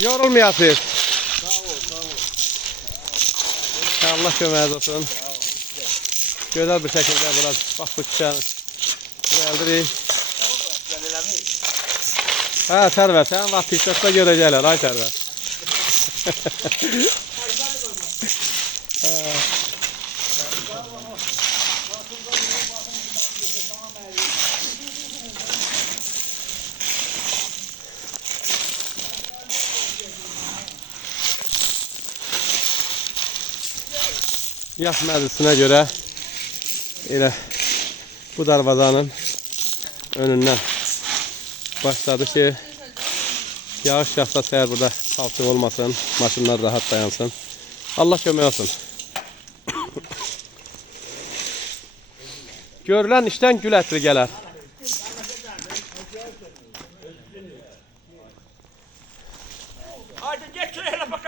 Yorulmayasınız. Sağ ol, sağ ol. Allah köməyiniz olsun. Gözəl bir şəkildə biraz bax bu çiçəğini gəldirik. Hə, Sərvət, sən vaxt TikTokda görəcəklər, ay Sərvət. Yaş məclisinə görə elə bu darvazanın önündən başladı ki, yağış yağsa səhər burada palçıq olmasın, maşınlar rahat dayansın. Allah kömək olsun. Görülən işdən gül ətri gələr. Haydi geç şuraya bak.